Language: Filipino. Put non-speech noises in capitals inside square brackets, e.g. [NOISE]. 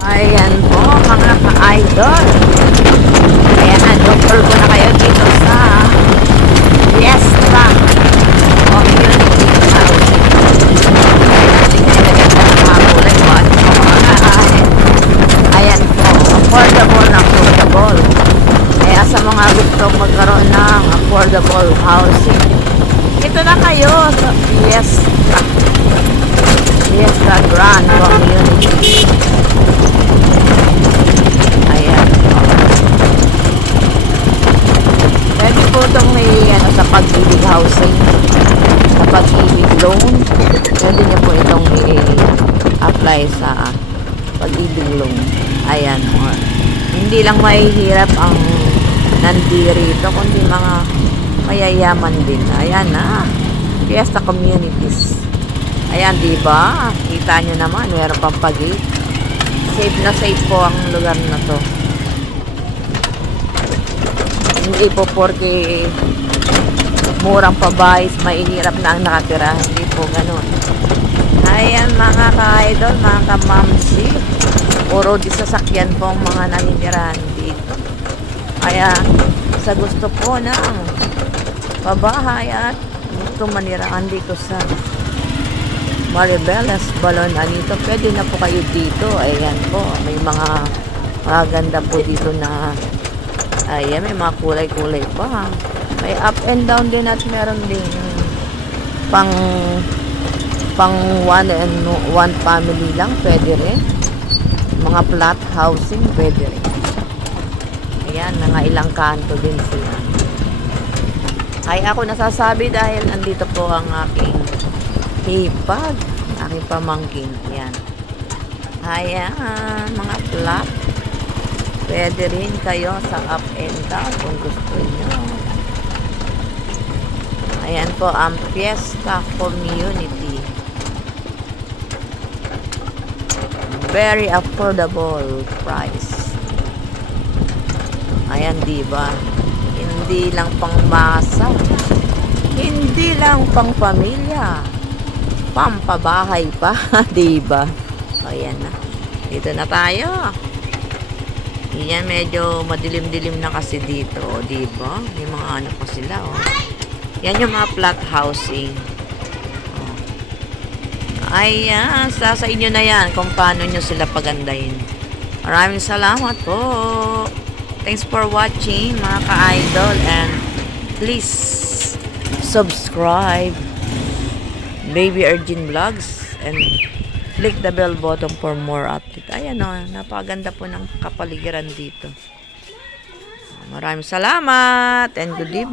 Ayan po, mga ka-idol. Ayan, double ko na kayo dito sa Fiesta at mga kaahin. Ayan po, affordable na affordable. Kaya sa mga gusto magkaroon ng affordable housing, ito na kayo sa Fiesta. Fiesta Grand Community. Ayan. Pwede po itong may ano, sa pag-ibig housing, sa pag-ibig loan. Pwede niyo po itong i-apply sa pag-ibig loan. Ayan. Hindi lang mahihirap ang nandirito, kundi mga mayayaman din. Ayan na. Fiesta Communities. Ayan, di ba? Kita nyo naman, meron pang pag-ibig safe na safe po ang lugar na to. Hindi po porque murang pabayis, mahihirap na ang nakatira. Hindi po ganun. Ayan mga ka-idol, mga ka-mamsi. Puro di sasakyan po ang mga nanitirahan dito. Kaya sa gusto po ng pabahay at gusto manirahan dito sa Maribeles Balon Anito, pwede na po kayo dito. Ayan po, may mga maganda po dito na ayan, may mga kulay-kulay pa. May up and down din at meron din pang pang one and one family lang, pwede rin. Mga flat housing, pwede rin. Ayan, mga ilang kanto din sila. Ay ako nasasabi dahil andito po ang aking hipag. Aking pamangkin. Yan. Ayan, mga flat. Pwede rin kayo sa up and down kung gusto nyo. Ayan po ang Fiesta Community. Very affordable price. Ayan, di ba? Hindi lang pang masa. Hindi lang pang pamilya. Pampabahay pa, [LAUGHS] di ba? O yan na. Dito na tayo. Yan, medyo madilim-dilim na kasi dito, o, di ba? May mga ano pa sila, oh. Yan yung mga flat housing. Oh. Ayan, sa, sa inyo na yan kung paano nyo sila pagandahin. Maraming salamat po. Thanks for watching, mga ka-idol. And please subscribe Baby Urgin Vlogs and click the bell button for more update. Ayan o, napaganda po ng kapaligiran dito. Maraming salamat and good evening.